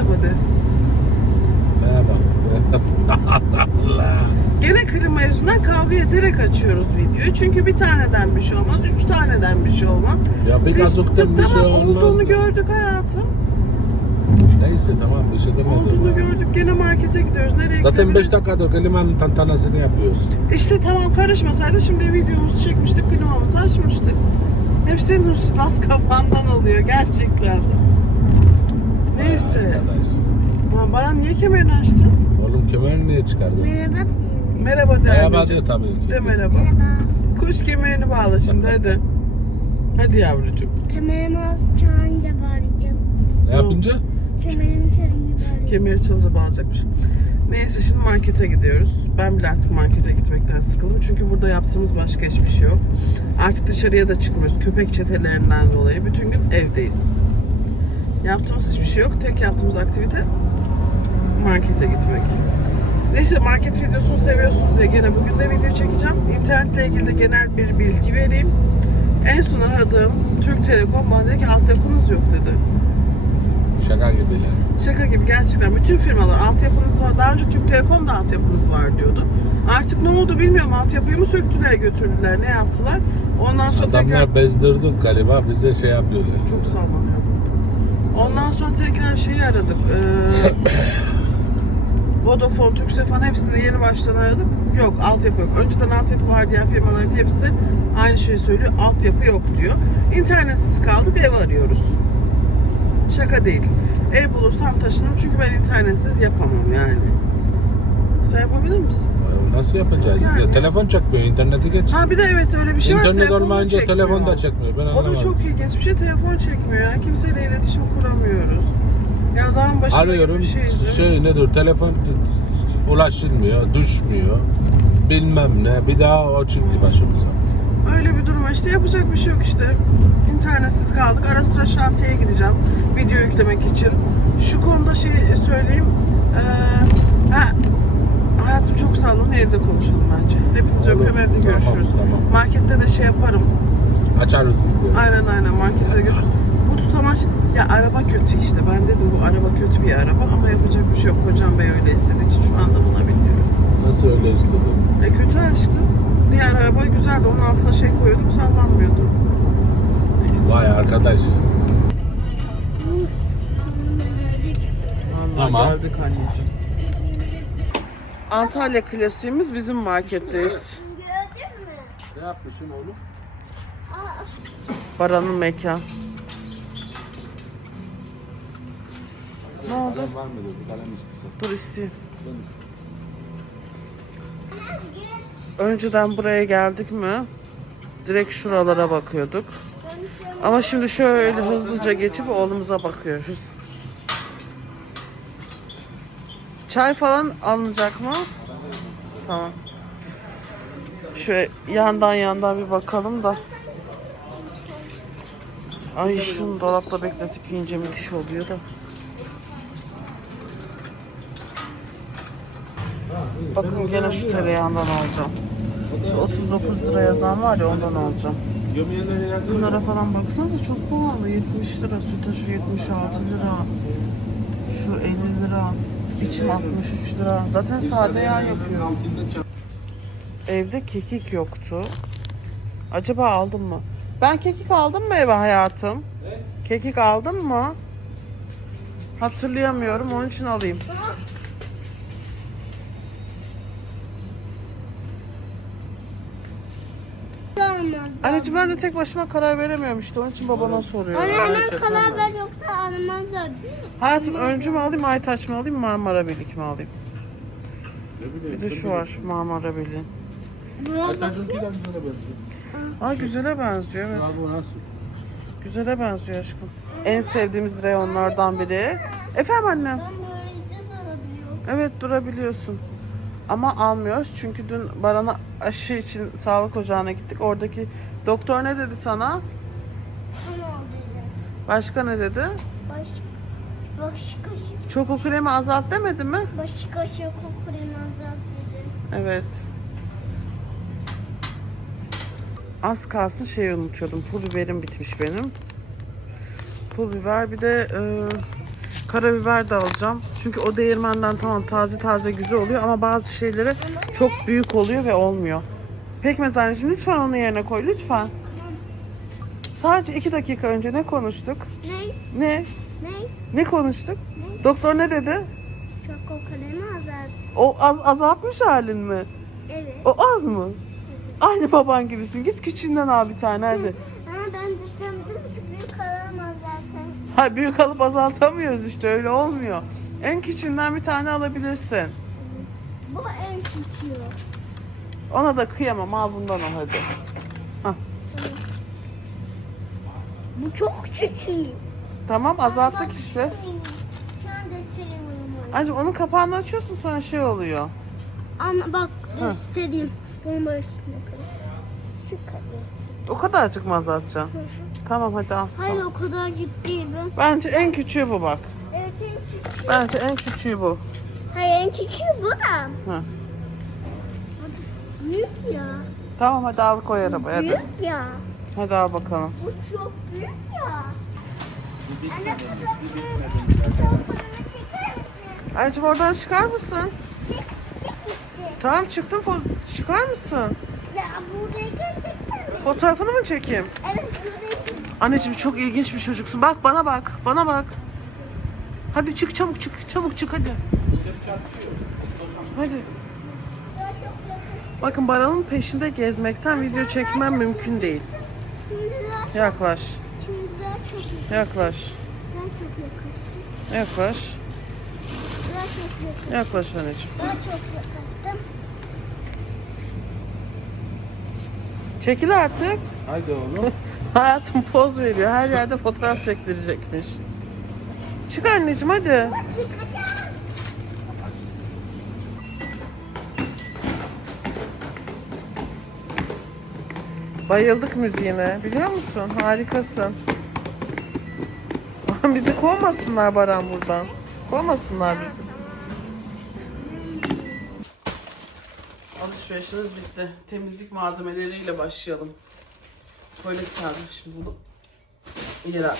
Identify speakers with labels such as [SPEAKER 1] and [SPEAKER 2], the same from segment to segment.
[SPEAKER 1] de.
[SPEAKER 2] Merhaba. Allah.
[SPEAKER 1] Gene klima yüzünden kavga ederek açıyoruz videoyu. Çünkü bir taneden bir şey olmaz, üç taneden bir şey olmaz.
[SPEAKER 2] Ya bir
[SPEAKER 1] Biz
[SPEAKER 2] gazoktan bir şey
[SPEAKER 1] tamam,
[SPEAKER 2] olmaz.
[SPEAKER 1] olduğunu gördük hayatım.
[SPEAKER 2] Neyse tamam bir şey demedim.
[SPEAKER 1] Olduğunu gördük. Gene markete gidiyoruz. Nereye
[SPEAKER 2] Zaten
[SPEAKER 1] gidebiliriz?
[SPEAKER 2] 5 dakikadır klimanın tantanasını yapıyoruz.
[SPEAKER 1] İşte tamam karışmasaydı şimdi videomuzu çekmiştik, klimamızı açmıştık. Hep senin las kafandan oluyor gerçekten. Neyse.
[SPEAKER 2] Arkadaş.
[SPEAKER 1] Ulan Bana niye kemerini açtın?
[SPEAKER 2] Oğlum kemerini niye çıkardın?
[SPEAKER 3] Merhaba.
[SPEAKER 1] Merhaba de
[SPEAKER 2] Merhaba
[SPEAKER 1] anneciğim.
[SPEAKER 2] de tabii ki.
[SPEAKER 1] De merhaba.
[SPEAKER 3] Merhaba.
[SPEAKER 1] Kuş kemerini bağla şimdi hadi. Hadi yavrucuğum.
[SPEAKER 3] Kemerimi çalınca bağlayacağım.
[SPEAKER 2] Ne yapınca?
[SPEAKER 3] Kemerimi çalınca bağlayacağım.
[SPEAKER 1] Kemeri çalınca bağlayacakmış. Neyse şimdi markete gidiyoruz. Ben bile artık markete gitmekten sıkıldım. Çünkü burada yaptığımız başka hiçbir şey yok. Artık dışarıya da çıkmıyoruz. Köpek çetelerinden dolayı. Bütün gün evdeyiz. Yaptığımız hiçbir şey yok. Tek yaptığımız aktivite markete gitmek. Neyse market videosunu seviyorsunuz diye gene bugün de video çekeceğim. İnternetle ilgili de genel bir bilgi vereyim. En son aradığım Türk Telekom bana dedi ki altyapınız yok dedi.
[SPEAKER 2] Şaka gibi.
[SPEAKER 1] Şaka gibi gerçekten bütün firmalar altyapınız var. Daha önce Türk Telekom da altyapınız var diyordu. Artık ne oldu bilmiyorum. Altyapıyı mı söktüler götürdüler ne yaptılar. Ondan sonra tekrar
[SPEAKER 2] Adamlar bezdirdik galiba bize şey yapıyorlar.
[SPEAKER 1] çok sallanıyor. Ondan sonra tekrar şeyi aradık. Ee, Vodafone, Turkcell falan hepsini yeni baştan aradık. Yok altyapı yok. Önceden altyapı var diyen firmaların hepsi aynı şeyi söylüyor. Altyapı yok diyor. İnternetsiz kaldık ev arıyoruz. Şaka değil. Ev bulursam taşınırım çünkü ben internetsiz yapamam yani. Sen yapabilir misin?
[SPEAKER 2] Nasıl yapacağız?
[SPEAKER 1] Yani.
[SPEAKER 2] Ya, telefon çekmiyor, interneti geç.
[SPEAKER 1] Ha bir de evet öyle bir şey var.
[SPEAKER 2] İnternet
[SPEAKER 1] telefon da
[SPEAKER 2] olmayınca
[SPEAKER 1] çekmiyor.
[SPEAKER 2] telefon da çekmiyor. Ben
[SPEAKER 1] O
[SPEAKER 2] anlamadım.
[SPEAKER 1] da çok ilginç bir şey. Telefon çekmiyor. Yani kimseyle iletişim kuramıyoruz. Ya dağın başında
[SPEAKER 2] Arıyorum,
[SPEAKER 1] bir şeyiz. evet.
[SPEAKER 2] şey nedir, telefon ulaşılmıyor, düşmüyor. Bilmem ne, bir daha o çıktı başımıza.
[SPEAKER 1] Öyle bir durum var. işte yapacak bir şey yok işte. İnternetsiz kaldık. Ara sıra şantiyeye gideceğim. Video yüklemek için. Şu konuda şey söyleyeyim. Ee, ha, hayatım çok sallanıyor. Evde konuşalım bence. Hepinizi
[SPEAKER 2] Olur.
[SPEAKER 1] öpüyorum. Evde
[SPEAKER 2] Tamam,
[SPEAKER 1] görüşürüz.
[SPEAKER 2] tamam.
[SPEAKER 1] Markette de şey yaparım.
[SPEAKER 2] Açarız diyor.
[SPEAKER 1] Aynen aynen markette de görüşürüz. Bu tutamaç ya araba kötü işte. Ben dedim bu araba kötü bir araba ama yapacak bir şey yok. Hocam Bey öyle istediği için şu anda buna biniyoruz.
[SPEAKER 2] Nasıl öyle istedin?
[SPEAKER 1] E kötü aşkım. Diğer araba güzeldi. Onun altına şey koyuyordum sallanmıyordu. Neyse.
[SPEAKER 2] Vay arkadaş. Tamam.
[SPEAKER 1] Geldik anneciğim. Antalya klasiğimiz bizim marketteyiz.
[SPEAKER 3] Gördün mü?
[SPEAKER 2] Ne yapmışım oğlum?
[SPEAKER 1] Baran'ın mekan. Ne oldu?
[SPEAKER 2] Kalem var mı dedi, kalem istiyorsun.
[SPEAKER 1] Dur isteyeyim. Önceden buraya geldik mi? Direkt şuralara bakıyorduk. Ama şimdi şöyle hızlıca geçip oğlumuza bakıyoruz. Çay falan alınacak mı? Tamam. Şöyle yandan yandan bir bakalım da. Ay şunu dolapta bekletip yiyince müthiş oluyor da. Bakın gene şu tereyağından alacağım. Şu 39 lira yazan var ya ondan alacağım. Bunlara falan baksanıza çok pahalı. 70 lira, sütaşı 76 lira. Şu 50 lira. İçim 63 lira. Zaten sade yağ yapıyor. Evde kekik yoktu. Acaba aldım mı? Ben kekik aldım mı eve hayatım? Kekik aldım mı? Hatırlayamıyorum. Onun için alayım. Anneciğim ben de tek başıma karar veremiyorum işte. Onun için babama soruyorum.
[SPEAKER 3] Anne hemen karar ver yoksa almazlar.
[SPEAKER 1] Hayatım öncü mü alayım, Aytaç mı alayım, Marmara Birlik mi alayım? Bir de şu var, Marmara.
[SPEAKER 2] Aytancınki de güzel benziyor.
[SPEAKER 1] Aa güzele benziyor evet.
[SPEAKER 2] Ya bu nasıl?
[SPEAKER 1] Güzele benziyor aşkım. En sevdiğimiz reyonlardan biri. Efendim annem?
[SPEAKER 3] Ben böyle de durabiliyorum.
[SPEAKER 1] Evet durabiliyorsun. Ama almıyoruz çünkü dün Baran'a aşı için sağlık ocağına gittik. Oradaki doktor ne dedi sana? Başka ne dedi?
[SPEAKER 3] Baş, başka şey,
[SPEAKER 1] Çoko kremi azalt demedi mi?
[SPEAKER 3] başka şey kokuyorum azalt dedi.
[SPEAKER 1] Evet. Az kalsın şeyi unutuyordum. Pul biberim bitmiş benim. Pul biber bir de e, Karabiber de alacağım. Çünkü o değirmenden tamam taze taze güzel oluyor ama bazı şeyleri çok büyük oluyor ve olmuyor. Pekmez anneciğim lütfen onu yerine koy lütfen. Sadece iki dakika önce ne konuştuk?
[SPEAKER 3] Ne?
[SPEAKER 1] Ne?
[SPEAKER 3] Ne?
[SPEAKER 1] Ne konuştuk? Doktor ne dedi?
[SPEAKER 3] Çok kalemi azalt.
[SPEAKER 1] O az azaltmış halin mi?
[SPEAKER 3] Evet.
[SPEAKER 1] O az mı? Aynı baban gibisin. Git küçüğünden al bir tane hadi.
[SPEAKER 3] Ama ben de sandım ki büyük kalamaz zaten.
[SPEAKER 1] Ha büyük alıp azaltamıyoruz işte öyle olmuyor. En küçüğünden bir tane alabilirsin.
[SPEAKER 3] Bu en küçüğü.
[SPEAKER 1] Ona da kıyamam al bundan al hadi.
[SPEAKER 3] Bu çok küçük.
[SPEAKER 1] Tamam azalttık işte. Ancak onun kapağını açıyorsun sonra şey oluyor.
[SPEAKER 3] Ama bak
[SPEAKER 1] Ha.
[SPEAKER 3] göstereyim. Bomba üstüne kadar. Şu kadar.
[SPEAKER 1] O kadarcık mı azaltacaksın? Tamam hadi al.
[SPEAKER 3] Hayır o kadar değil be.
[SPEAKER 1] Bence en küçüğü bu bak.
[SPEAKER 3] Evet en küçüğü.
[SPEAKER 1] Bence en küçüğü bu.
[SPEAKER 3] Hayır en küçüğü bu da.
[SPEAKER 1] Ha.
[SPEAKER 3] Büyük ya.
[SPEAKER 1] Tamam hadi al koy arabaya hadi.
[SPEAKER 3] Büyük ya.
[SPEAKER 1] Hadi al bakalım.
[SPEAKER 3] Bu çok büyük ya. Anne fotoğrafını çeker misin?
[SPEAKER 1] Anneciğim oradan çıkar mısın?
[SPEAKER 3] Çek, çek.
[SPEAKER 1] Tamam çıktım. Çıkar mısın?
[SPEAKER 3] Ya buradayken çeksen mi?
[SPEAKER 1] Fotoğrafını mı çekeyim?
[SPEAKER 3] Evet buradayken.
[SPEAKER 1] Anneciğim çok ilginç bir çocuksun. Bak bana bak. Bana bak. Hadi çık çabuk çık. Çabuk çık hadi. Hadi. Bakın Baran'ın peşinde gezmekten video çekmem mümkün değil. Yaklaş. Yaklaş. Yaklaş. Yaklaş anneciğim. Çekil artık.
[SPEAKER 2] Haydi oğlum.
[SPEAKER 1] Hayatım poz veriyor. Her yerde fotoğraf çektirecekmiş. Çık anneciğim hadi. Bayıldık müziğine. Biliyor musun? Harikasın. bizi kovmasınlar Baran buradan. Kovmasınlar bizi. Alışverişiniz bitti. Temizlik malzemeleriyle başlayalım. Tuvalet kağıdı şimdi bunu yere.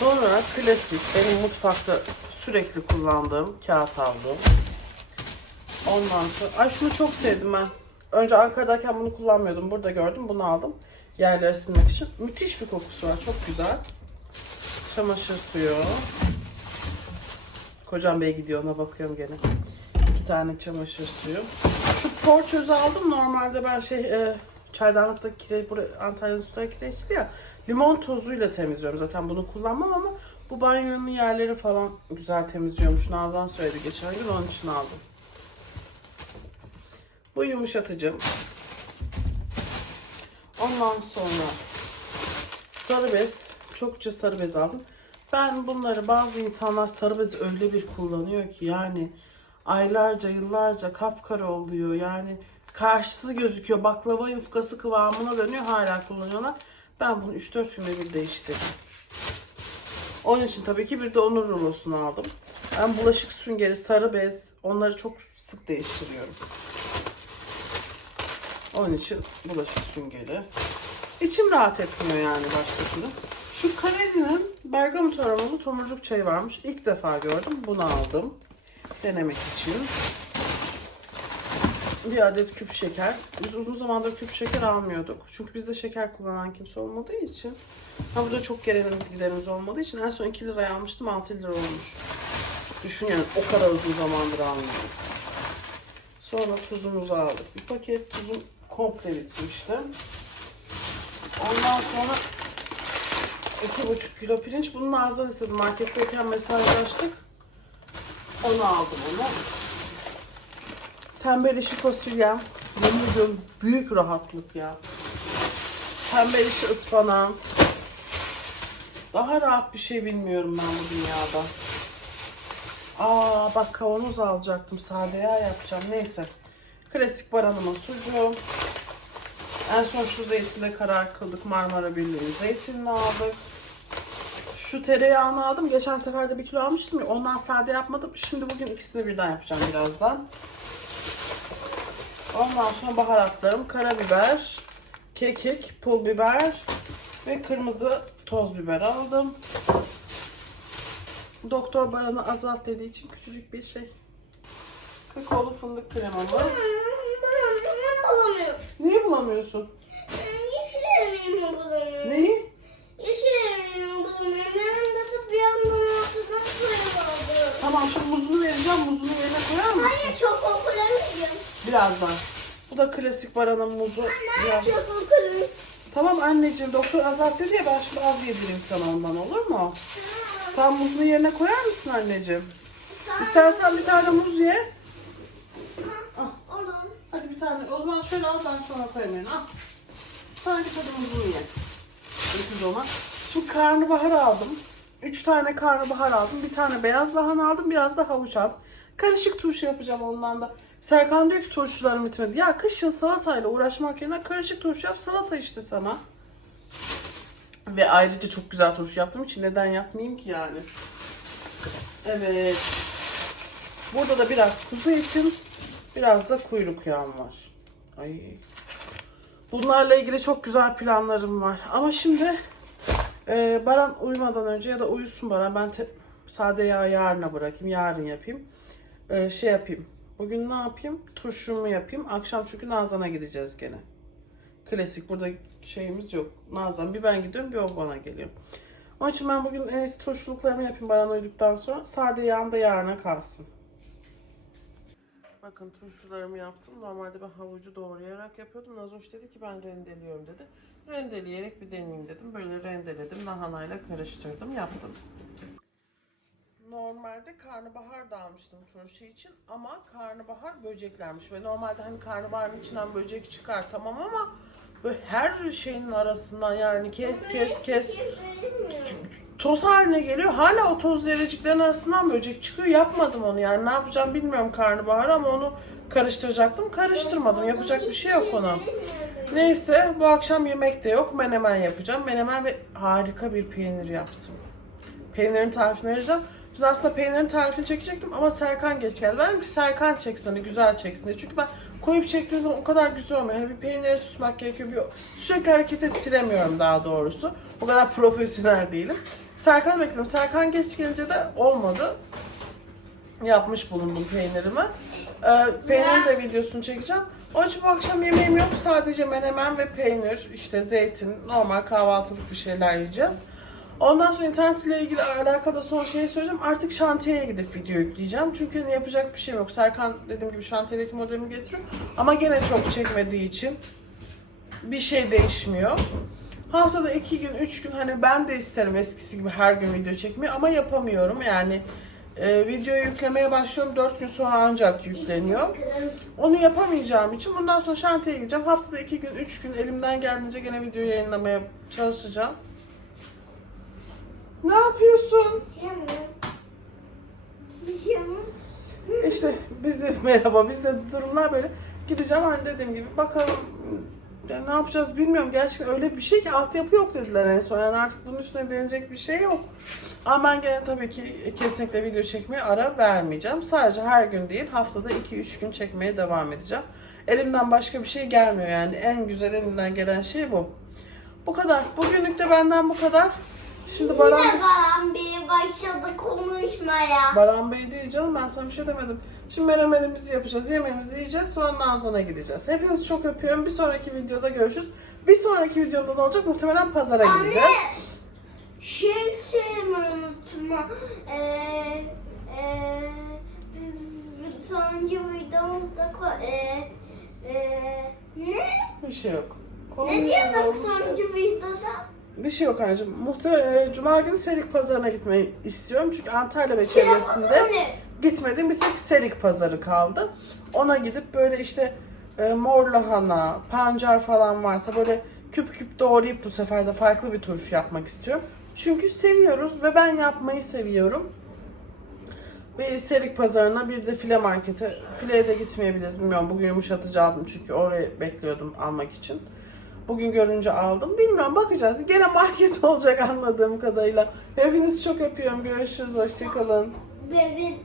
[SPEAKER 1] Sonra klasik benim mutfakta sürekli kullandığım kağıt havlu. Ondan sonra ay şunu çok sevdim ben. Önce Ankara'dayken bunu kullanmıyordum. Burada gördüm. Bunu aldım. Yerleri silmek için. Müthiş bir kokusu var. Çok güzel. Çamaşır suyu. Kocam Bey gidiyor ona bakıyorum gene. İki tane çamaşır suyu. Şu porçözü aldım. Normalde ben şey e, çaydanlıkta kireç, Antalya'nın suları kireçli ya. Limon tozuyla temizliyorum. Zaten bunu kullanmam ama bu banyonun yerleri falan güzel temizliyormuş. Nazan söyledi geçen gün onun için aldım. Bu yumuşatıcı. Ondan sonra sarı bez. Çokça sarı bez aldım. Ben bunları bazı insanlar sarı bezi öyle bir kullanıyor ki yani aylarca yıllarca kapkara oluyor. Yani karşısı gözüküyor. Baklava yufkası kıvamına dönüyor. Hala kullanıyorlar. Ben bunu 3-4 günde bir değiştirdim. Onun için tabii ki bir de onun rulosunu aldım. Ben bulaşık süngeri, sarı bez onları çok sık değiştiriyorum. Onun için bulaşık süngeri. İçim rahat etmiyor yani başka türlü. Şu Kareli'nin bergamot aromalı tomurcuk çayı varmış. İlk defa gördüm. Bunu aldım. Denemek için. Bir adet küp şeker. Biz uzun zamandır küp şeker almıyorduk. Çünkü bizde şeker kullanan kimse olmadığı için. Ha burada çok gelenimiz giderimiz olmadığı için en son 2 liraya almıştım 6 lira olmuş. Düşün yani o kadar uzun zamandır almıyorum. Sonra tuzumuzu aldık. Bir paket tuzum komple bitmişti. Ondan sonra iki buçuk kilo pirinç. Bunu Nazan istedi. Marketteyken mesajlaştık. Onu aldım onu. Tembel işi fasulyem. Yemin büyük rahatlık ya. Tembel işi ıspanağım. Daha rahat bir şey bilmiyorum ben bu dünyada. Aa bak kavanoz alacaktım. Sade yağ yapacağım. Neyse. Klasik baranımın sucuğu. En son şu zeytinde karar kıldık. Marmara Birliği zeytinini aldık. Şu tereyağını aldım. Geçen sefer de bir kilo almıştım. Ondan sade yapmadım. Şimdi bugün ikisini birden yapacağım birazdan. Ondan sonra baharatlarım. Karabiber, kekik, pul biber ve kırmızı toz biber aldım. Doktor Baran'ı azalt dediği için küçücük bir şey. Kakaolu fındık kremamız. Niye bulamıyorsun?
[SPEAKER 3] Yeşil elmayı bulamıyorum.
[SPEAKER 1] Neyi?
[SPEAKER 3] Yeşil elmayı bulamıyorum. Yanımda da bir yandan ortadan krem aldı.
[SPEAKER 1] Tamam şimdi muzunu vereceğim. Muzunu yerine koyar mısın?
[SPEAKER 3] Hayır çok okulamıyorum.
[SPEAKER 1] Birazdan. Bu da klasik Baran'ın muzu. Biraz-. Tamam anneciğim doktor azalt dedi ya ben şimdi az yedireyim sana ondan olur mu? Sen muzunu yerine koyar mısın anneciğim? İstersen bir tane muz ye.
[SPEAKER 3] Olan.
[SPEAKER 1] Hadi bir tane. O zaman şöyle al ben sonra koyayım yerine. Al. Sana bir tane muzunu ye. Öküz ona. Şimdi karnabahar aldım. Üç tane karnabahar aldım. Bir tane beyaz lahana aldım. Biraz da havuç aldım. Karışık turşu yapacağım ondan da. Serkan diyor ki turşularım bitmedi. Ya kışın salatayla uğraşmak yerine karışık turşu yap. Salata işte sana. Ve ayrıca çok güzel turşu yaptığım için neden yapmayayım ki yani. Evet. Burada da biraz kuzu etim, biraz da kuyruk yağım var. Ay. Bunlarla ilgili çok güzel planlarım var. Ama şimdi e, Baran uyumadan önce ya da uyusun Baran ben te- sade yağ yarına bırakayım, yarın yapayım. E, şey yapayım. Bugün ne yapayım? Turşumu yapayım. Akşam çünkü Nazan'a gideceğiz gene. Klasik burada şeyimiz yok. Nazan bir ben gidiyorum bir o bana geliyor. Onun için ben bugün en iyisi turşuluklarımı yapayım Baran uyuduktan sonra. Sade yağım da yarına kalsın. Bakın turşularımı yaptım. Normalde ben havucu doğrayarak yapıyordum. Nazoş dedi ki ben rendeliyorum dedi. Rendeleyerek bir deneyeyim dedim. Böyle rendeledim. Lahanayla karıştırdım. Yaptım. Normalde karnabahar da almıştım turşu için ama karnabahar böceklenmiş ve normalde hani karnabaharın içinden böcek çıkar tamam ama böyle her şeyin arasından yani kes kes kes toz haline geliyor. Hala o toz zerreciklerin arasından böcek çıkıyor. Yapmadım onu yani. Ne yapacağım bilmiyorum karnabahar ama onu karıştıracaktım. Karıştırmadım. Yapacak bir şey yok ona. Neyse bu akşam yemek de yok. Menemen yapacağım. Menemen ve harika bir peynir yaptım. Peynirin tarifini vereceğim. Dün aslında peynirin tarifini çekecektim ama Serkan geç geldi. Ben bir Serkan çeksin hani güzel çeksin diye. Çünkü ben koyup çektiğim zaman o kadar güzel olmuyor. Yani bir peyniri tutmak gerekiyor. Bir, sürekli hareket ettiremiyorum daha doğrusu. O kadar profesyonel değilim. Serkan'ı bekledim. Serkan geç gelince de olmadı. Yapmış bulundum peynirimi. Ee, peynirin de videosunu çekeceğim. Onun için bu akşam yemeğim yok. Sadece menemen ve peynir, işte zeytin, normal kahvaltılık bir şeyler yiyeceğiz. Ondan sonra internet ile ilgili alakalı son şeyi söyleyeceğim. Artık şantiyeye gidip video yükleyeceğim. Çünkü hani yapacak bir şey yok. Serkan dediğim gibi şantiyedeki modelimi getiriyor. Ama gene çok çekmediği için bir şey değişmiyor. Haftada iki gün, üç gün hani ben de isterim eskisi gibi her gün video çekmeyi ama yapamıyorum. Yani e, video yüklemeye başlıyorum dört gün sonra ancak yükleniyor. Onu yapamayacağım için bundan sonra şantiyeye gideceğim. Haftada iki gün, üç gün elimden geldiğince gene video yayınlamaya çalışacağım. Ne yapıyorsun? İşte biz de merhaba bizde de durumlar böyle. Gideceğim hani dediğim gibi bakalım ya ne yapacağız bilmiyorum. Gerçekten öyle bir şey ki altyapı yok dediler en son. Yani artık bunun üstüne deneyecek bir şey yok. Ama ben gene tabii ki kesinlikle video çekmeye ara vermeyeceğim. Sadece her gün değil haftada 2-3 gün çekmeye devam edeceğim. Elimden başka bir şey gelmiyor yani. En güzel elimden gelen şey bu. Bu kadar. Bugünlük de benden bu kadar. Şimdi Baran...
[SPEAKER 3] Yine Baran Bey başladı konuşmaya.
[SPEAKER 1] Baran Bey değil canım ben sana bir şey demedim. Şimdi menemenimizi yapacağız, yemeğimizi yiyeceğiz, sonra Nazan'a gideceğiz. Hepinizi çok öpüyorum. Bir sonraki videoda görüşürüz. Bir sonraki videoda ne olacak? Muhtemelen pazara
[SPEAKER 3] Anne.
[SPEAKER 1] gideceğiz.
[SPEAKER 3] Şey söylemeyi unutma. Ee, ee, sonuncu videomuzda ko- ee, ee, ne?
[SPEAKER 1] Bir şey yok.
[SPEAKER 3] Ne
[SPEAKER 1] Kolombiya
[SPEAKER 3] diyorduk sonuncu videoda?
[SPEAKER 1] Bir şey yok anneciğim. Muhtemelen Cuma günü Serik Pazarı'na gitmeyi istiyorum. Çünkü Antalya ve çevresinde gitmedim. Bir tek Serik Pazarı kaldı. Ona gidip böyle işte e, mor lahana, pancar falan varsa böyle küp küp doğrayıp bu sefer de farklı bir turşu yapmak istiyorum. Çünkü seviyoruz ve ben yapmayı seviyorum. Bir Serik Pazarı'na bir de file markete. Fileye de gitmeyebiliriz bilmiyorum. Bugün yumuşatıcı aldım çünkü oraya bekliyordum almak için. Bugün görünce aldım. Bilmiyorum bakacağız. Gene market olacak anladığım kadarıyla. Hepinizi çok öpüyorum. Görüşürüz. Hoşçakalın.
[SPEAKER 3] Bebek